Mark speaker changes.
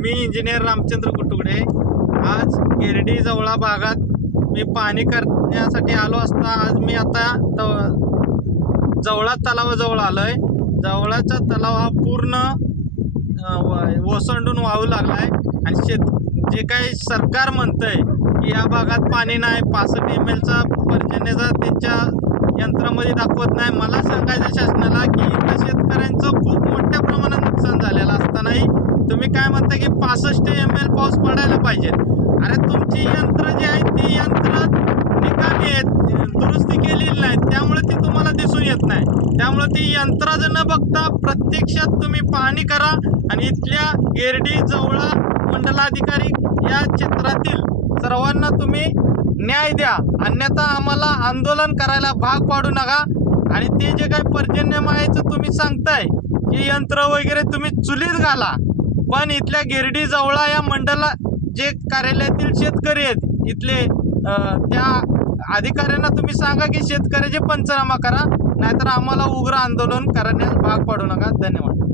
Speaker 1: मी engineer Ramchandra कुटुगडे. आज गिरडी जवळा भागात मी पाणी करण्यासाठी आलो असता आज मी आता तव जवळा तलावाजवळ आलोय. जवळाचा तलाव हा पूर्ण ओसंडून वाहू लागलाय. आणि शेत जे काही सरकार म्हणतंय की या भागात पाणी नाही पासष्ट एम एलचा पर्जन्याचा त्यांच्या यंत्रामध्ये दाखवत नाही. मला सांगायचं शासनाला की इथं शेतकऱ्यांचं नुकसान झालेलं असतानाही तुम्ही काय म्हणता की पासष्ट एम एल पाऊस पडायला पाहिजेत? अरे तुमची यंत्र जी आहेत ती यंत्र निकामी आहेत दुरुस्ती केलेली नाही त्यामुळे ती तुम्हाला दिसून येत नाही. त्यामुळे ती यंत्राचं न बघता प्रत्यक्षात तुम्ही पाहणी करा आणि इथल्या गेरडी जवळा मंडलाधिकारी या क्षेत्रातील सर्वांना तुम्ही न्याय द्या. अन्यथा आम्हाला आंदोलन करायला भाग पाडू नका. आणि ते जे काही पर्जन्यमायचं तुम्ही सांगताय की यंत्र वगैरे तुम्ही चुलीत घाला. पण इथल्या गिरडी जवळा या मंडला जे कार्यालयातील शेतकरी आहेत इथले त्या अधिकाऱ्यांना तुम्ही सांगा की शेतकऱ्याचे पंचनामा करा नाहीतर आम्हाला उग्र आंदोलन करण्यास भाग पाडू नका. धन्यवाद.